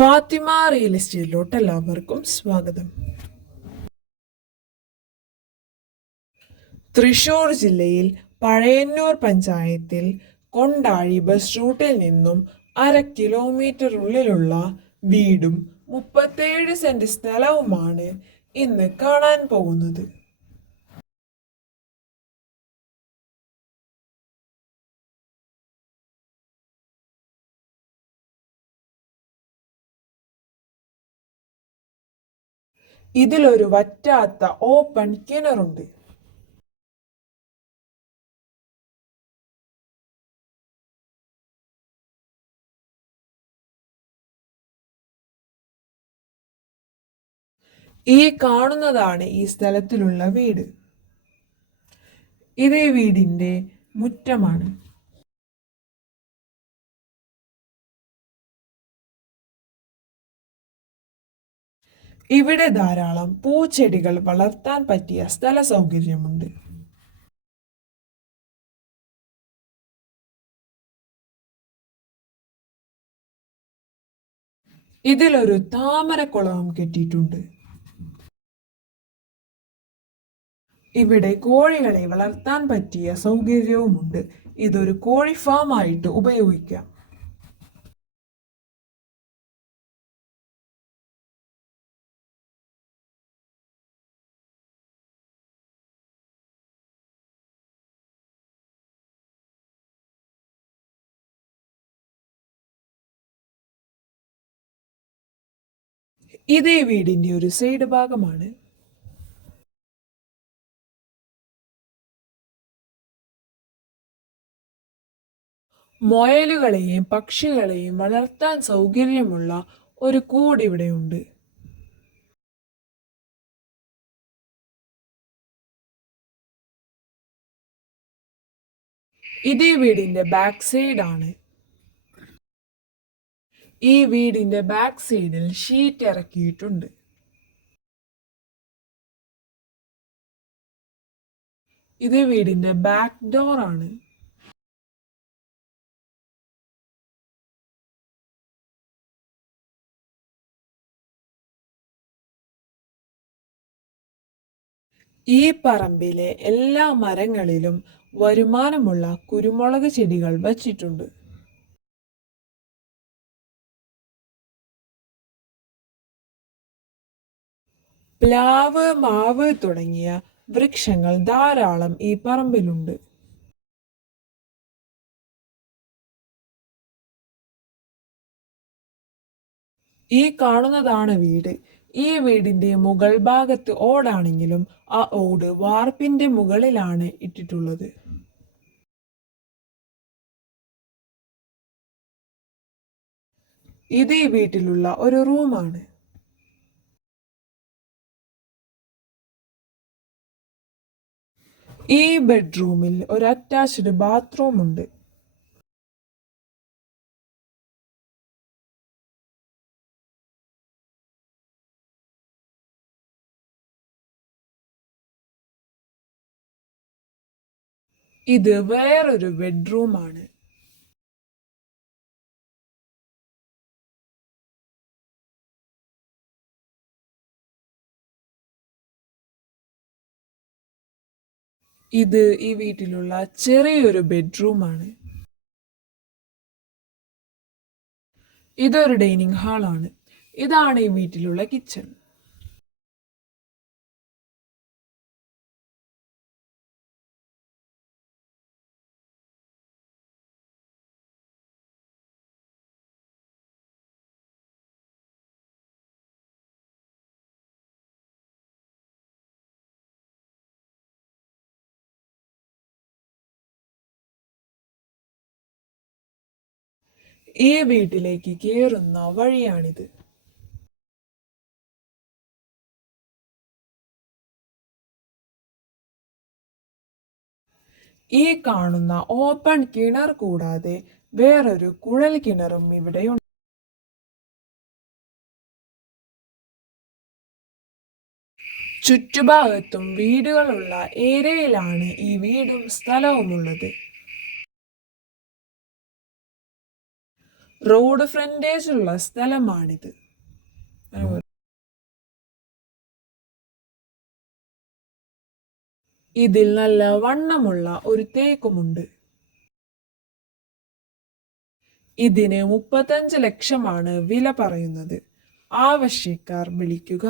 Fathima real എസ്റ്റേറ്റിലോട്ട് എല്ലാവർക്കും സ്വാഗതം. തൃശൂർ ജില്ലയിൽ പഴയന്നൂർ പഞ്ചായത്തിൽ കൊണ്ടാഴി ബസ് റൂട്ടിൽ നിന്നും അര കിലോമീറ്റർ ഉള്ളിലുള്ള വീടും മുപ്പത്തേഴ് സെന്റ് സ്ഥലവുമാണ് ഇന്ന് കാണാൻ പോകുന്നത്. ഇതിലൊരു വറ്റാത്ത ഓപ്പൺ കിണറുണ്ട് ഈ കാണുന്നതാണ് ഈ സ്ഥലത്തിലുള്ള വീട്. ഇതേ വീടിന്റെ മുറ്റമാണ്. ഇവിടെ ധാരാളം പൂച്ചെടികൾ വളർത്താൻ പറ്റിയ സ്ഥല സൗകര്യമുണ്ട് ഇതിലൊരു താമരക്കുളവും കെട്ടിയിട്ടുണ്ട്. ഇവിടെ കോഴികളെ വളർത്താൻ പറ്റിയ സൗകര്യവുമുണ്ട്. ഇതൊരു കോഴി ഫാം ആയിട്ട് ഉപയോഗിക്കാം. ഇതേ വീടിന്റെ ഒരു സൈഡ് ഭാഗമാണ്. മൊയലുകളെയും പക്ഷികളെയും വളർത്താൻ സൗകര്യമുള്ള ഒരു കൂട് ഇവിടെയുണ്ട് ഇതേ വീടിന്റെ ബാക്ക് സൈഡ് ആണ് ഈ വീടിന്റെ ബാക്ക് സൈഡിൽ ഷീറ്റ് ഇറക്കിയിട്ടുണ്ട്. ഇത് വീടിന്റെ ബാക്ക് ഡോർ ആണ്. ഈ പറമ്പിലെ എല്ലാ മരങ്ങളിലും വരുമാനമുള്ള കുരുമുളക് ചെടികൾ വച്ചിട്ടുണ്ട്. പ്ലാവ് മാവ് തുടങ്ങിയ വൃക്ഷങ്ങൾ ധാരാളം ഈ പറമ്പിലുണ്ട്. ഈ കാണുന്നതാണ് വീട്. ഈ വീടിന്റെ മുകൾ ഭാഗത്ത് ഓടാണെങ്കിലും ആ ഓട് വാർപ്പിന്റെ മുകളിലാണ് ഇട്ടിട്ടുള്ളത്. ഇത് ഈ വീട്ടിലുള്ള ഒരു റൂമാണ്. ഈ ബെഡ്റൂമിൽ ഒരു അറ്റാച്ച്ഡ് ബാത്റൂം ഉണ്ട് ഇത് വേറൊരു ബെഡ്റൂമാണ്. ഇത് ഈ വീട്ടിലുള്ള ചെറിയൊരു ബെഡ്റൂമാണ്. ഇതൊരു ഡൈനിങ് ഹാളാണ്. ഇതാണ് ഈ വീട്ടിലുള്ള കിച്ചൺ. ഈ വീട്ടിലേക്ക് കയറുന്ന വഴിയാണിത്. ഈ കാണുന്ന ഓപ്പൺ കിണർ കൂടാതെ വേറൊരു കുഴൽ കിണറും ഇവിടെയുണ്ട് ചുറ്റുഭാഗത്തും വീടുകളുള്ള ഏരിയയിലാണ് ഈ വീടും സ്ഥലവുമുള്ളത്. റോഡ് ഫ്രണ്ടേജ് ഉള്ള സ്ഥലമാണിത്. ഇതിൽ നല്ല വണ്ണമുള്ള ഒരു തേക്കുമുണ്ട്. ഇതിന് മുപ്പത്തഞ്ച് ലക്ഷമാണ് വില പറയുന്നത്. ആവശ്യക്കാർ വിളിക്കുക.